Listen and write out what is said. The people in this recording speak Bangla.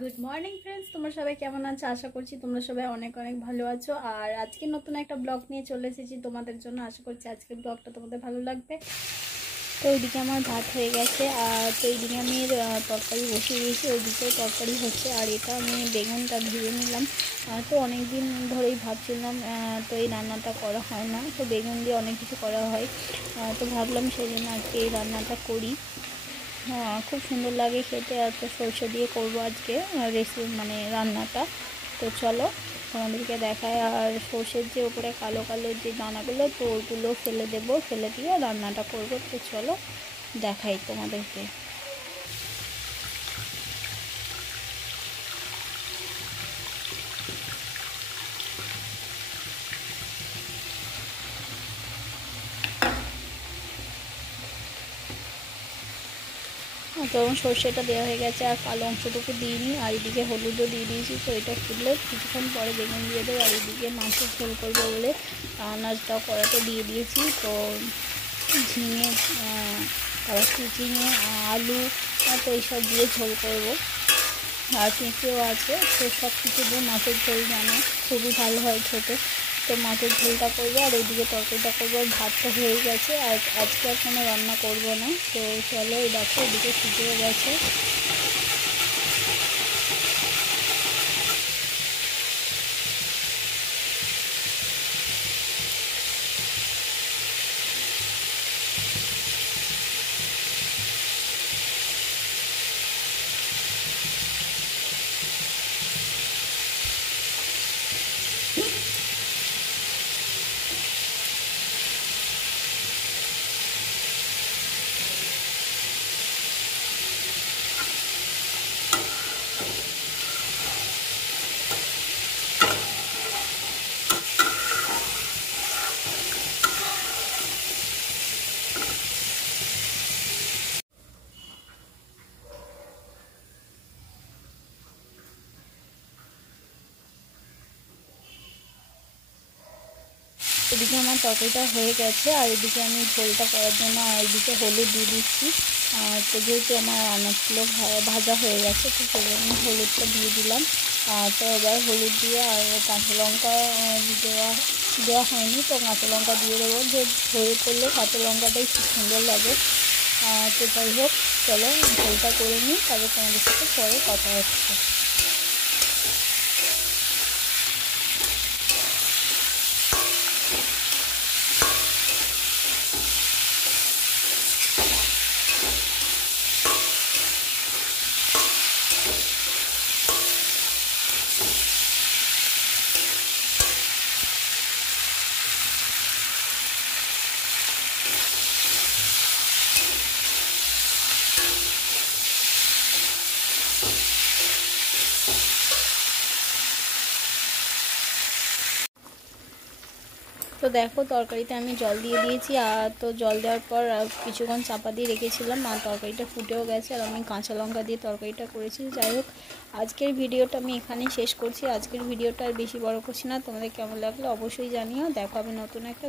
গুড মর্নিং ফ্রেন্ডস, তোমরা সবাই কেমন আছো? আশা করছি তোমরা সবাই অনেক অনেক ভালো আছো। আর আজকে নতুন একটা ব্লগ নিয়ে চলে এসেছি তোমাদের জন্য। আশা করছি আজকের ব্লগটা তোমাদের ভালো লাগবে। তো ওইদিকে আমার ভাত হয়ে গেছে, আর তো এইদিকে আমি তরকারি বসিয়ে দিয়েছি, ওইদিকেও তরকারি হচ্ছে। আর এটা আমি বেগুনটা ভেজে নিলাম। তো অনেক দিন ধরেই ভাবছিলাম তো এই রান্নাটা করা হয় না, তো বেগুন দিয়ে অনেক কিছু করা হয়। তো ভাবলাম সেই জন্য আজকে এই রান্নাটা করি। হ্যাঁ, খুব সুন্দর লাগে খেতে। আর তো সরষে দিয়ে করবো আজকে মানে রান্নাটা। তো চলো তোমাদেরকে দেখায়। আর সরষের যে উপরে কালো কালো যে দানাগুলো, তো ওগুলো ফেলে দেবো, ফেলে দিয়ে রান্নাটা করবো। তো চলো দেখাই তোমাদেরকে। তো সর্ষেটা দেওয়া হয়ে গেছে, আর কালো অংশটুকু দিইনি। আর এদিকে হলুদও দিয়ে দিয়েছি। তো এটা ফুটলে কিছুক্ষণ পরে বেগুন দিয়ে দেবো। আর এদিকে মাছের ঝোল করবো বলে আনাজটাও কড়াতে দিয়ে দিয়েছি। তো ঝিঙে, তারপর ঝিঙে, আলু, তো এইসব দিয়ে ঝোল করবো। আর পেঁপেও আছে। তো সব কিছু দিয়ে মাছের ঝোল জানো খুবই ভালো হয় খেতে। তো মাছের ঝোলটা করবো, আর ওইদিকে তরকারিটা করবো। আর ভাতটা হয়ে গেছে, আর আজকে আর কোনো রান্না করবো না। তো চলো, এই দেখো ওইদিকে ফুটেও গেছে। এদিকে আমার তরকারিটা হয়ে গেছে, আর এদিকে আমি ঝোলটা করার জন্য আর এদিকে হলুদ দিয়ে দিচ্ছি। তো যেহেতু আমার আনাজগুলো ভাজা হয়ে গেছে, তো সেই জন্য হলুদটা দিয়ে দিলাম। তো এবার হলুদ দিয়ে আর কাঁচা লঙ্কা দেওয়া দেওয়া হয়নি, তো কাঁচা লঙ্কা দিয়ে দেবো। যে ঝোল করলে কাঁচা লঙ্কাটাই খুব সুন্দর লাগে। তো যাই হোক, চলো ঝোলটা করে নিই, তারপর তোমাদের সাথে পরে কথা হচ্ছে। তো দেখো তরকারিতে আমি জল দিয়ে দিয়েছি। আর তো জল দেওয়ার পর কিছুক্ষণ চাপা দিয়ে রেখেছিলাম, আর তরকারিটা ফুটেও গেছে। আর আমি কাঁচা লঙ্কা দিয়ে তরকারিটা করেছি। যাই হোক, আজকের ভিডিওটা আমি এখানেই শেষ করছি। আজকের ভিডিওটা আর বেশি বড় করছি না। তোমাদের কেমন লাগলো অবশ্যই জানিও। দেখো আমি নতুন একটা